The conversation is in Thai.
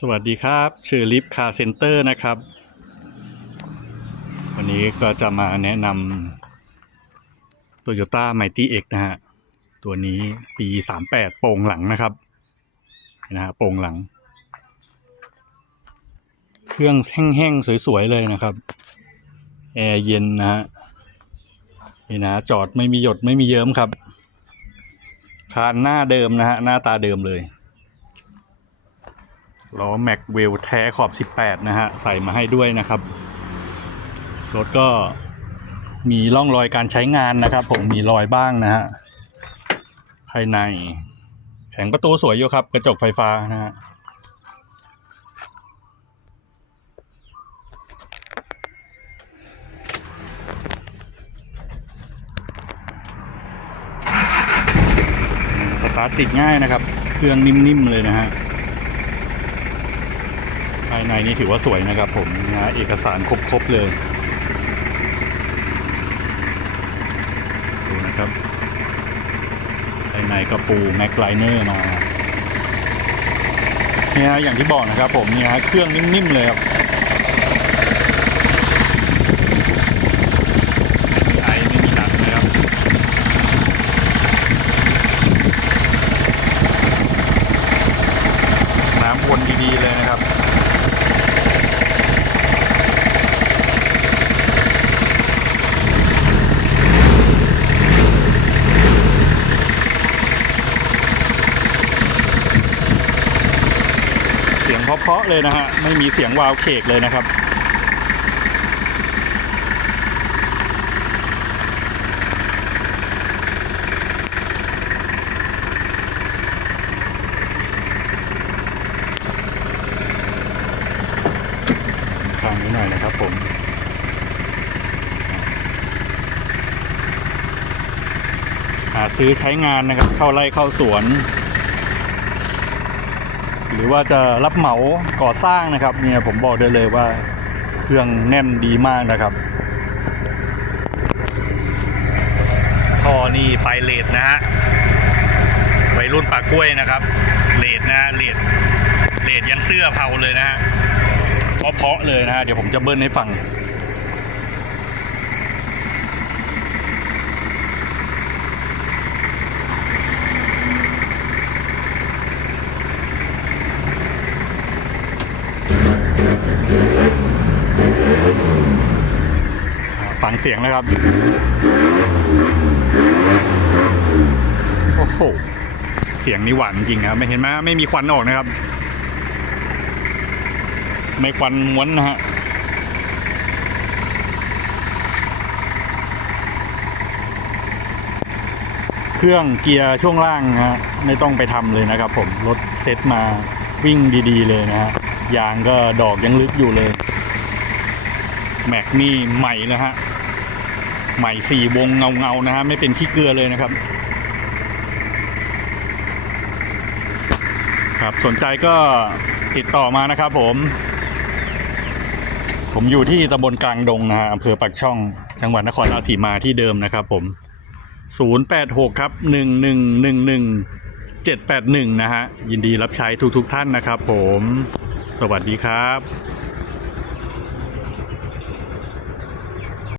สวัสดีครับ ชื่อลิฟคาร์เซ็นเตอร์นะครับ วันนี้ก็จะมาแนะนำ Toyota Mighty X นะฮะ ตัวนี้ปี38โป่งหลังนะครับนะฮะโป่งหลัง เครื่องแห้งๆ สวย ๆ เลยนะครับ แอร์เย็นนะฮะนี่นะ จอดไม่มีหยดไม่มีเยิ้มครับ คานหน้าเดิมนะฮะ หน้าตาเดิมเลย ล้อแม็กเวลแท้ขอบ 18 นะฮะ ใส่มาให้ด้วยนะครับ รถก็มีร่องรอยการใช้งานนะครับผมมีรอยบ้างนะฮะ ภายในแผงประตูสวยอยู่ครับ กระจกไฟฟ้านะฮะสตาร์ทติดง่ายนะครับ เครื่องนิ่มๆเลยนะฮะายในนี่ถือว่าสวยนะครับผมนะฮะเอกสารครบ ๆ เลย ดูนะครับ ภายในกระปูแม็กไลเนอร์มาเนี่ยฮะอย่างที่บอกนะครับผมเนี่ยฮะเครื่องนิ่ม ๆ เลยครับมีไอไม่มีดันนะครับน้ำวนดี ๆ เลยนะครับ เพราะเลยนะฮะ ไม่มีเสียงวาวเคกเลยนะครับ ข้างนี้หน่อยนะครับผมหาซื้อใช้งานนะครับ เข้าไร่เข้าสวน หรือว่าจะรับเหมาก่อสร้างนะครับเนี่ยผมบอกได้เลยว่าเครื่องแน่นดีมากนะครับท่อนี่ไปเลดนะฮะวัยรุ่นปากกล้วยนะครับเลดนะเลดเลดยันเสื้อเผาเลยนะฮะเพาะเลยนะฮะเดี๋ยวผมจะเบิ้ลให้ฟัง ฟังเสียงนะครับ โอ้โห เสียงนี่หวานจริงครับ ไม่เห็นไหมไม่มีควันออกนะครับ ไม่ควันม้วนนะฮะเครื่องเกียร์ช่วงล่างนะฮะไม่ต้องไปทำเลยนะครับ ผมรถเซ็ตมาวิ่งดีๆเลยนะฮะยางก็ดอกยังลึกอยู่เลย แม็กนี่ใหม่นะฮะ ใหม่สี่วงเงาเงานะฮะไม่เป็นขี้เกลือเลยนะครับ ครับสนใจก็ติดต่อมานะครับผม ผมอยู่ที่ตำบลกลางดงนะฮะอำเภอปักช่องจังหวัดนครราชสีมาที่เดิมนะครับผม 086 ครับ 1111 781 นะฮะ ยินดีรับใช้ทุกๆท่านนะครับผม สวัสดีครับ